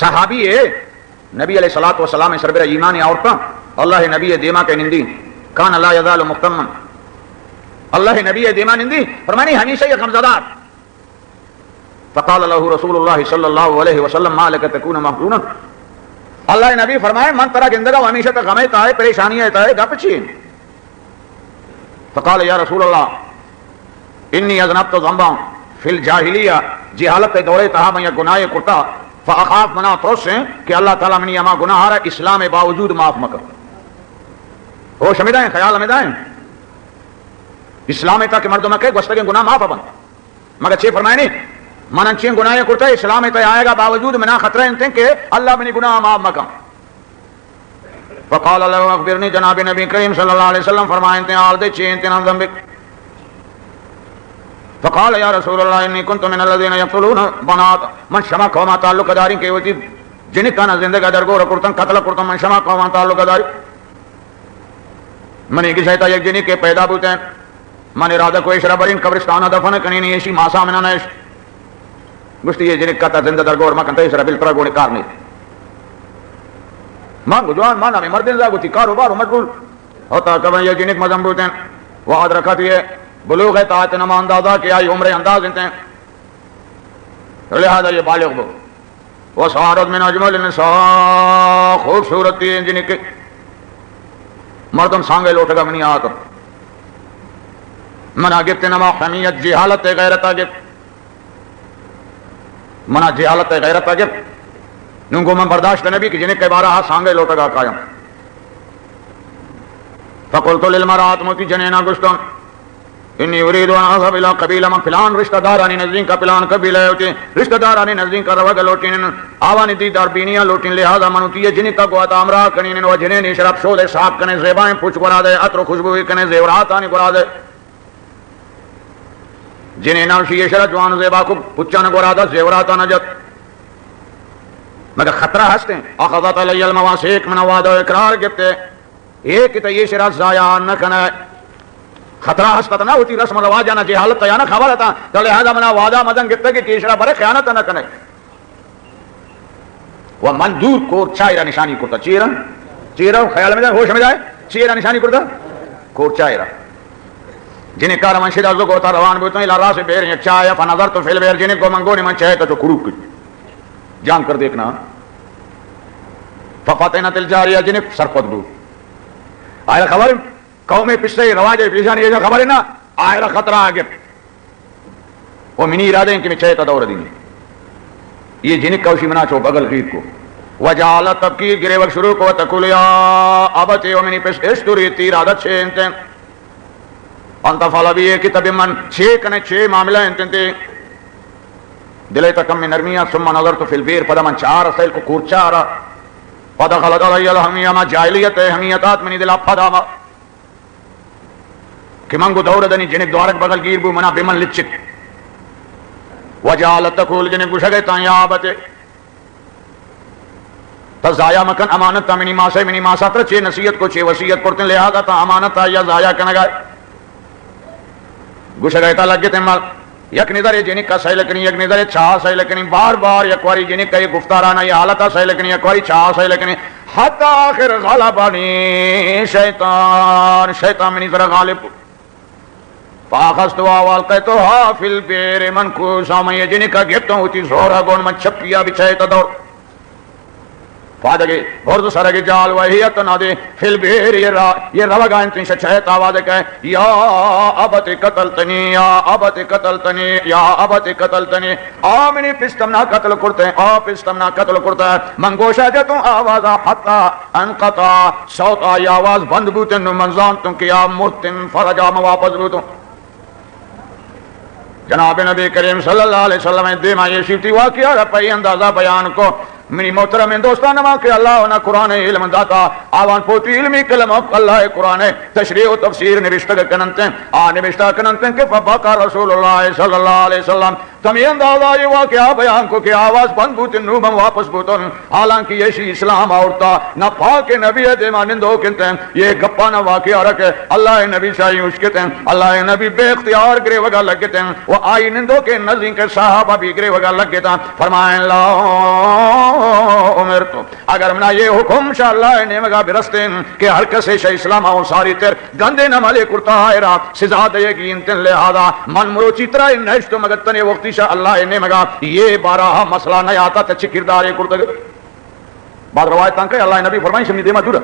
صحابی نبی علیہ الصلوۃ والسلام سربر ایمان عورتاں اللہ نبی دیما کے نندی کان لا یزال مختما اللہ نبی دیما نندی فرمانی ہمیشہ یہ غمزدار. فقال له رسول اللہ صلی اللہ علیہ وسلم ما لک تکون محزونا. اللہ نبی فرمائے من ترا گندگا ہمیشہ تک غمے تا ہے پریشانیاں تا ہے گپ چین. فقال یا رسول اللہ انی اذنبت ذنبا فی الجاہلیہ جہالت دورے تہا میں گناہ کرتا فاخاف منا ترس کہ اللہ تعالیٰ منی اما گناہ رہا اسلام باوجود معاف مکر. ہوش میں دائیں خیال میں دائیں اسلام تا کہ مردوں میں کہ گوشت کے گناہ معاف بن مگر چھ فرمائے نہیں من انچین گناہ کرتا ہے اسلام تا آئے گا باوجود منا خطرہ انتے کہ اللہ منی گناہ معاف مکر. فقال اللہ اخبرنی جناب نبی کریم صلی اللہ علیہ وسلم فرمائے انتے آل دے چھ انتے نام ذنبک. فقال یا رسول اللہ انی کنت من الذین یقتلون بنات من شما قوما تعلق داری کے وجہ جن کانا زندگی درگور کرتن قتل کرتن من شما قوما تعلق داری من ایک شیطا یک جنی کے پیدا بوتے ہیں من ارادہ کو اشرا برین قبرستانہ دفن کنینی ایشی ماسا منانا ایش گشتی یہ جنی کتا زندگی درگور مکنتا اشرا بلترہ گوڑی کار نہیں مانگو جوان مانا میں مردین زاگو تی کاروبارو مشغول ہوتا کبھن یہ جنی مزم بوتے ہیں وعد رکھا تھی بلوغ طاعت نما اندازہ کہ آئی عمر انداز انتے ہیں لہذا یہ بالغ بو وہ سوارت من اجمل النساء خوبصورتی جن کے مردم سانگے لوٹے گا منی آتا منا گفت نما حمیت جہالت غیرت گفت منا جہالت غیرت گفت نونگو من برداشت نبی کہ جن کے بارہ سانگے لوٹے گا قائم. فقلت للمرات موتی جنینا گشتن انی اريد ان اذهب الى قبیلہ من فلان رشتہ دارانی نزدین کا فلان قبیلہ ہوتے رشتہ دارانی نزدین کا روگا لوٹین آوانی دی دربینیاں لوٹین لہذا منوتی جنی کا گواتا امرا کنین و جنین شراب شو دے صاحب کنے زیبائیں پوچھ گرا دے عطر و خوشبوئی کنے زیورات آنی گرا دے جنین نوشی شراب جوان زیبا کو پچھانے گرا دے زیورات آنا جت مگر خطرہ ہستے اخذت علی المواسیق من وعد و اقرار گفتے ایک تا یہ شراب ضائع نہ کنے خطرہ ہستا نہ ہوتی رسم رواج نہ جہالت یا نہ خبر تھا تو لہذا منا وعدہ مدن گتے کہ کیشرا برے خیانت نہ کنے وہ من دور کو چائرہ نشانی کرتا چیرہ خیال میں جائے ہوش میں جائے چیرہ نشانی کرتا کور چائرہ جنہیں کار من شدہ زکو تا روان بوتن الہ راس بیر یک چایا فنظر تو فیل بیر جنہیں کو منگونی من چاہے تو کروک جان کر دیکھنا ففتنت الجاریہ جنہیں سرپت بو آئے خبر قوم پچھلے رواج پیشانی یہ خبر ہے نا آئرہ خطرہ آگے وہ منی ارادہ ہیں کہ میں چاہتا دور دینی یہ جنک کوشی منا چو بغل غیر کو وجعل تبکیر گرے وقت شروع کو تقول یا ابتی و منی پس اشتوری تیر عادت چھے انتیں انتفالا بھی یہ کتب من چھے کنے چھے معاملہ انتیں تے دلے تکم میں نرمیہ ثم نظر تو فی البیر پدا من چار سیل کو کورچارا پدا خلط علی الحمیہ ما جاہلیت حمیتات منی دلا پدا ما کہ منگو دور دنی جنک دوارک بغل گیر بو منا بمن لچک وجالت تقول جنک گوشگیتا یا آبتے تا زایا مکن امانت تا منی ماسے منی ماسا تر چھے نصیت کو چھے وسیعت کرتن لہذا تا امانت تا یا زایا کنگائے گوشگیتا لگتے مال یک نظر جنک کا صحیح لکنی یک نظر چھا صحیح لکنی بار بار یکواری جنک کا یہ گفتارانا یہ حالتا صحیح لکنی یکواری چھا صحیح لکنی حتی آخر غالبانی شیطان منی ذرا غالب فاخستوا والقیتوها فی البیر منکوسا میں یہ جنی کا گفتا ہوتی زورا گون من چھپیا بچھائے تدور فادگی برد سرگی جال وحیت نادے فی البیر یہ روگا انتن شچھائیت آوازے کہے یا ابت قتلتنی یا ابت قتلتنی یا ابت قتلتنی آمنی پستمنا قتل کرتے ہیں آ پستمنا قتل کرتا ہے منگوشا جتوں آوازا حتی انقطع صوت آئی آواز بند بوتن منزانتوں کیا مرتن فرجا مواپس بوتن جناب نبی کریم صلی اللہ علیہ وسلم دیما یہ شیفتی واقعہ پہی اندازہ بیان کو منی محترم دوستان ما کہ اللہ نہ قرآن علم داتا آوان پوتی علمی کلم اللہ قرآن تشریح و تفسیر نوشتہ کننتیں نوشتہ کننتیں کہ فبقى رسول اللہ صلی اللہ علیہ وسلم تمہیں اندازہ یہ واقعہ بیان کو کہ آواز بند بوتن نوبم واپس بوتن حالانکہ یہ شی اسلام آورتا نہ پاک نبی دیمانندو کنتے ہیں یہ گپا نہ واقعہ رکھے اللہ نبی شاہی اشکتے ہیں اللہ نبی بے اختیار گرے وگا لگتے ہیں وہ آئی نندو کے نزدین کے صحابہ بھی گرے وگا لگتے ہیں فرمائیں اللہ امرت اگر منا یہ حکم شاء اللہ نے مگا برستن کہ ہر کسے شہ اسلام آؤں ساری تر گندے نہ ملے کرتا ہے را سزا دے گی انتن لہذا من مروچی طرح نشت مگتنے وقتی شاء اللہ نے مگا یہ بارہ مسئلہ نہیں آتا تچ کردارے کرتا بعد روایت تانکہ اللہ نبی فرمائیں شمی دیما دورا